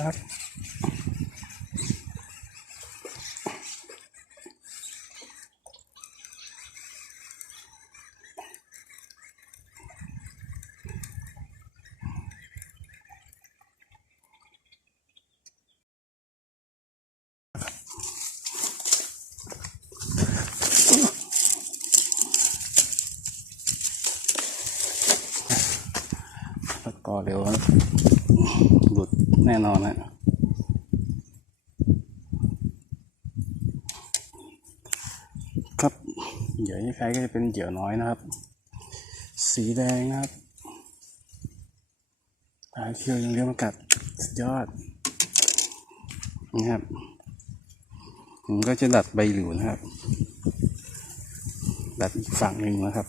ครับแแน่นอนนะครับเหยื่อที่ใช้ก็จะเป็นเหยื่อน้อยนะครับ สีแดงนะครับปลาเคียวยังเลี้ยงมากัดสุดยอดนี่ครับผมก็จะดัดใบหลิวนะครับ ดัดอีกฝั่งหนึ่งนะครับ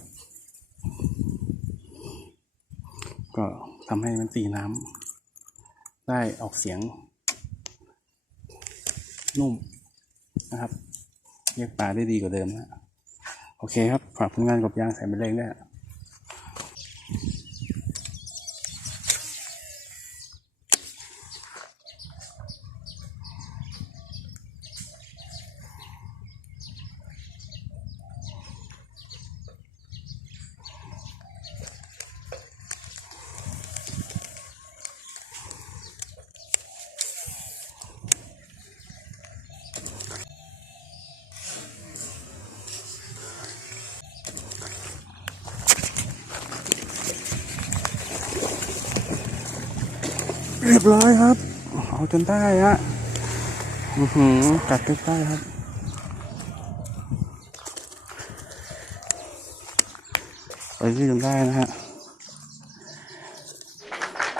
ก็ทำให้มันตีน้ำ ได้ออกเสียง นุ่มนะครับเรียกปลาได้ดีกว่าเดิมนะ โอเคครับ ฝากผลงานกับยางใส่เป็นเร่งด้วย บร้อยครับ เอาจนได้ฮะอือหือกัดใกล้ๆครับ ไปที่จนได้นะฮะ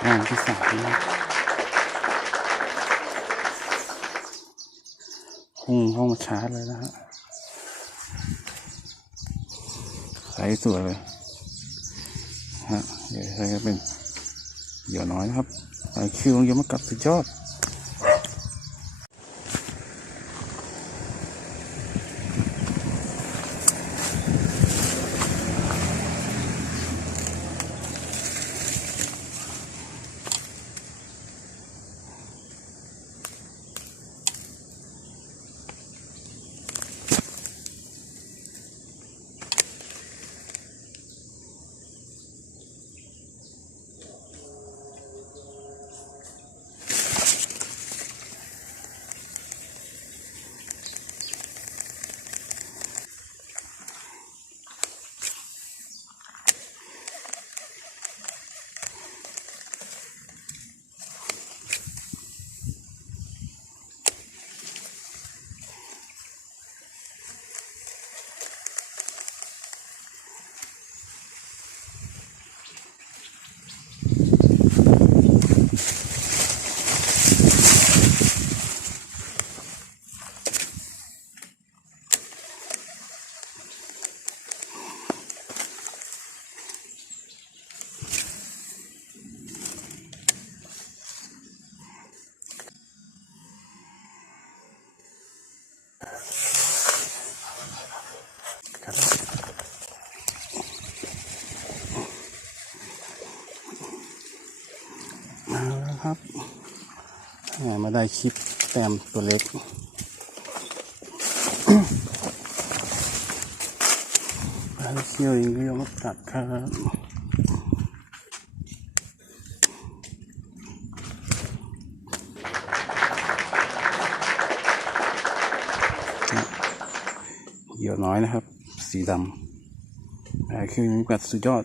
งานที่สามนะพุ่งเข้ามาชาร์จเลยนะฮะใสสวยเลยฮะเดี๋ยวใช้เป็นเดี๋ยวน้อยนะครับ คิวยังมากัดสุดยอด ได้คลิปแต้มตัวเล็กปลาเคียวยิงก็ยอมกัดครับเหยื่อน้อยนะครับ สีดำปลาเคีกัดสุดยอด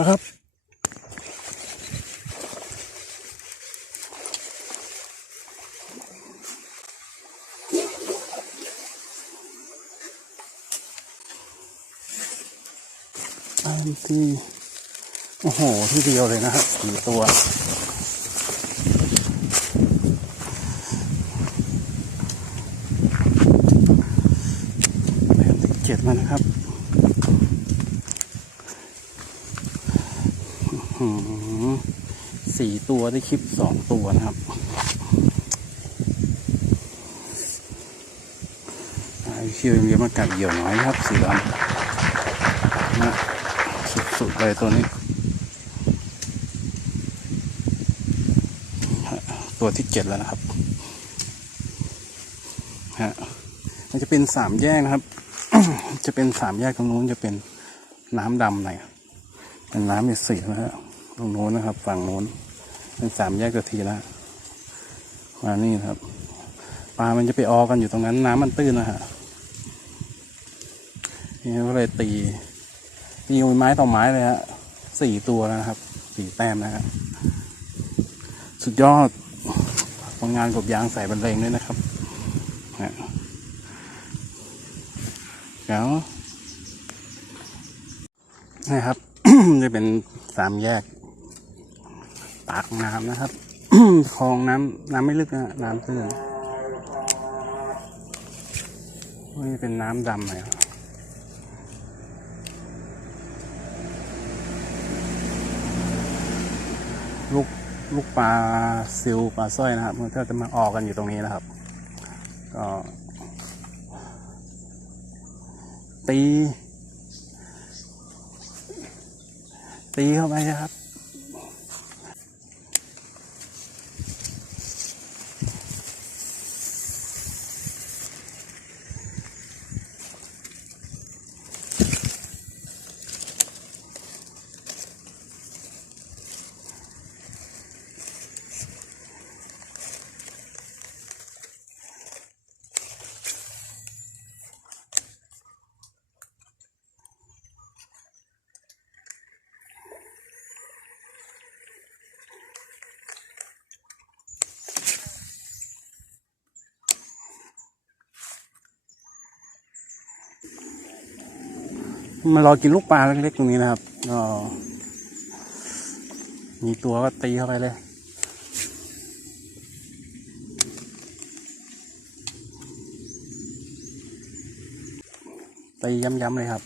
แล้วครับอันที่โอ้โห ที่เดียวเลยนะครับสี่ตัวแบบที่เจ็ดแล้วนะครับอื้อหือ สี่ตัวได้คลิปสองตัวนะครับไอชิวเรียกมากัดเหยี่ยวน้อยนะครับสีดำนะสุดๆเลยตัวนี้ ตัวที่เจ็ดแล้วนะครับฮะมันจะเป็นสามแยกนะครับ จะเป็นสามแยกตรงนู้นจะเป็นน้ำดำหน่อยเป็นน้ำมีสีนะฮะ ตรงโน้นนะครับ ฝั่งโน้นเป็นสามแยกตัวทีละมานี่ครับปลามันจะไปออกันอยู่ตรงนั้น น้ำมันตื้นนะฮะนี่ก็เลยตีตีไม้ต่อไม้เลยฮะสี่ตัวแล้วนะครับสี่แต้มนะฮะสุดยอดผลงานกบยางใส่บรรเลงด้วยนะครับฮะแล้วนะครับ จะเป็นสามแยก ปากน้ำนะครับคลองน้ำน้ำไม่ลึกนะน้ำตื้นนี่เป็นน้ำดำหน่อยลูกลูกปลาซิลปลาสร้อยนะครับมันก็จะมาออกกันอยู่ตรงนี้นะครับ ก็ตี ตีเข้าไปนะครับ มารอกินลูกปลาเล็กๆตรงนี้นะครับอ๋อมีตัวก็ตีเข้าไปเลยตีย้ำๆเลยครับ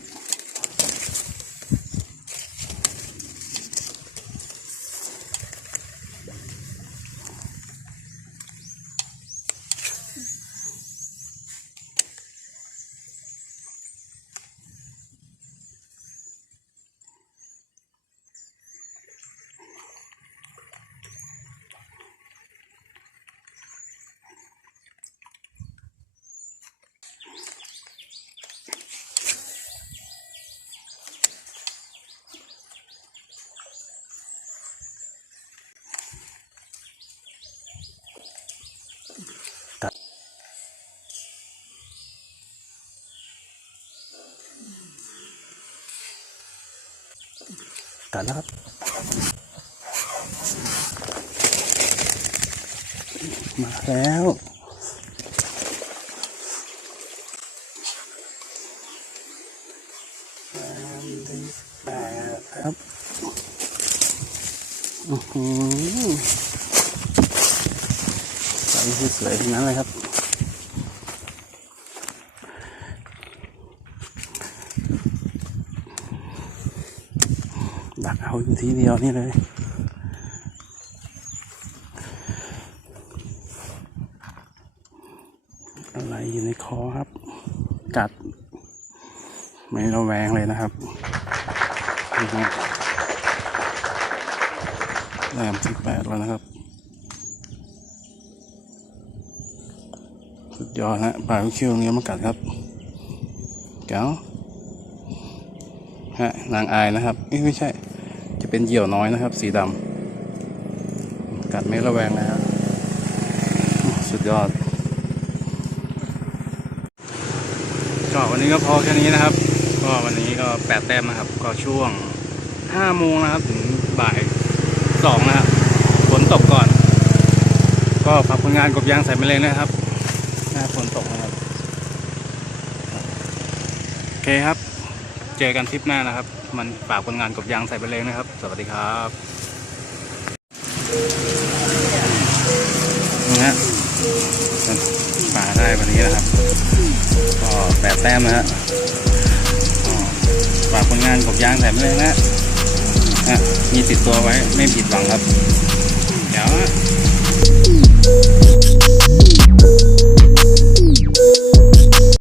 กัดแล้วครับมาแล้วแปดครับอือหือใส่สวยๆทั้งนั้นเลยครับ ดักเอาอยู่ ทีเดียวนี่เลยอะไรอยู่ในคอครับ กัด ไม่ระแวงเลยนะครับนี่ครับแรมที่แปดแล้วนะครับ สุดยอดฮะปลาคิวเงี้ยมากัดครับเก๋าฮะนางอายนะครับ เอ้ไม่ใช่ เป็นเหยี่ยวน้อยนะครับ สีดำกัดไม่ระแวงนะครับสุดยอด ก็วันนี้ก็พอแค่นี้นะครับ ก็วันนี้ก็แปดแต้มนะครับ ก็ช่วงห้าโมงนะครับ ถึงบ่ายสองนะครับฝนตกก่อน ก็ฝากผลงานกบยางใส่ไปเลยนะครับหน้าฝนตกนะครับ โอเคครับ เจอกันทริปหน้านะครับ มันฝากผลงานกบยางใส่ไปเลยนะครับ สวัสดีครับนี่ฮะป่าได้วันนี้นะครับ ก็แปดแต้มนะฮะฝากผลงานกบยางใส่ไปเลยนะฮะมีติดตัวไว้ไม่ผิดหวังครับ เดี๋ยว